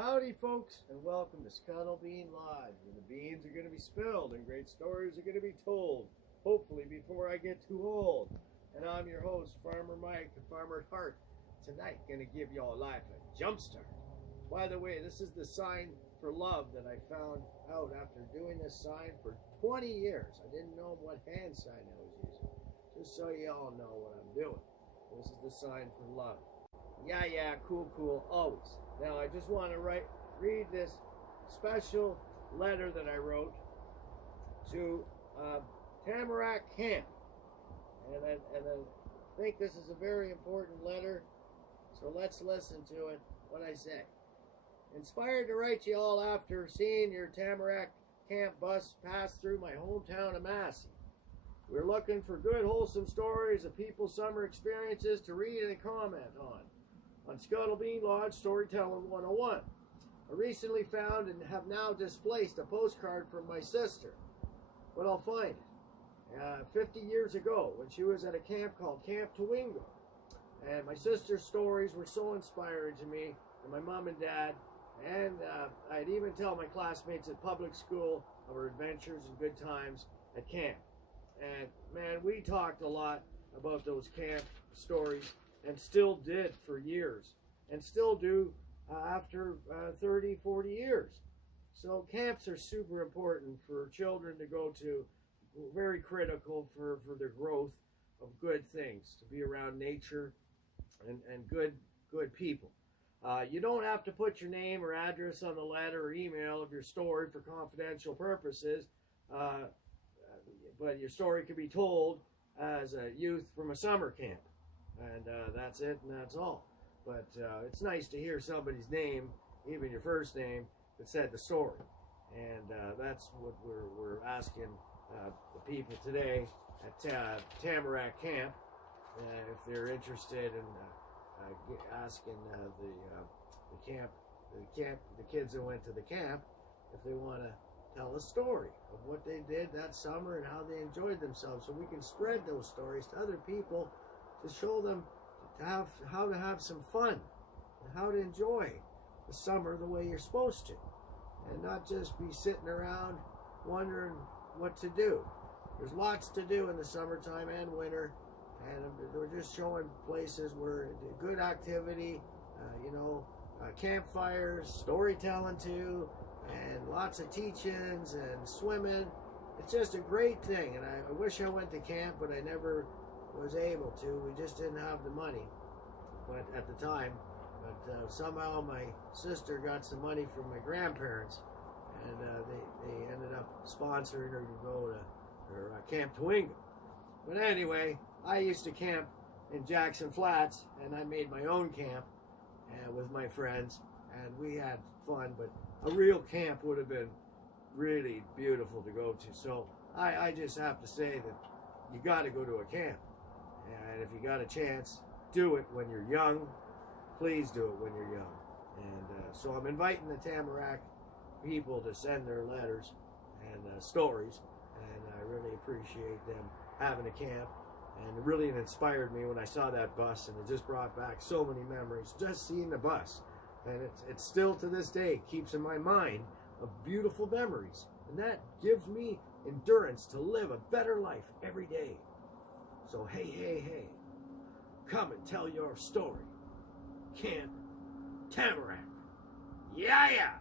Howdy folks, and welcome to Skuttle Live, where the beans are going to be spilled and great stories are going to be told, hopefully before I get too old. And I'm your host, Farmer Mike, the farmer at heart. Tonight, going to give y'all life a jump start. By the way, this is the sign for love that I found out after doing this sign for 20 years. I didn't know what hand sign I was using, just so y'all know what I'm doing. This is the sign for love. Yeah, cool, always. Now, I just want to read this special letter that I wrote to Tamarack Camp. And I think this is a very important letter, so let's listen to it, what I say. Inspired to write you all after seeing your Tamarack Camp bus pass through my hometown of Massey. We're looking for good, wholesome stories of people's summer experiences to read and comment on Skuttle Lodge Storytelling 101. I recently found and have now displaced a postcard from my sister, but I'll find it. 50 years ago, when she was at a camp called Camp Towingo, and my sister's stories were so inspiring to me and my mom and dad, and I'd even tell my classmates at public school of our adventures and good times at camp. And man, we talked a lot about those camp stories, and still did for years, and still do after 30, 40 years. So camps are super important for children to go to, very critical for their growth of good things, to be around nature and good people. You don't have to put your name or address on the letter or email of your story for confidential purposes, but your story can be told as a youth from a summer camp. And that's it, and that's all. But it's nice to hear somebody's name, even your first name, that said the story. And that's what we're asking the people today at Tamarack Camp, if they're interested in asking the kids that went to the camp, if they want to tell a story of what they did that summer and how they enjoyed themselves, so we can spread those stories to other people, to show them how to have some fun and how to enjoy the summer the way you're supposed to, and not just be sitting around wondering what to do. There's lots to do in the summertime and winter, and we're just showing places where good activity, campfires, storytelling too, and lots of teachings and swimming. It's just a great thing, and I wish I went to camp, but I never was able to. We just didn't have the money, but at the time. But somehow my sister got some money from my grandparents, and they ended up sponsoring her to go to her Camp Towingo. But anyway, I used to camp in Jackson Flats, and I made my own camp with my friends, and we had fun. But a real camp would have been really beautiful to go to. So I just have to say that you got to go to a camp. And if you got a chance, do it when you're young. Please do it when you're young. And so I'm inviting the Tamarack people to send their letters and stories. And I really appreciate them having a camp. And it really inspired me when I saw that bus. And it just brought back so many memories, just seeing the bus. And it's still to this day keeps in my mind of beautiful memories. And that gives me endurance to live a better life every day. So hey, come and tell your story. Camp Tamarack. Yeah.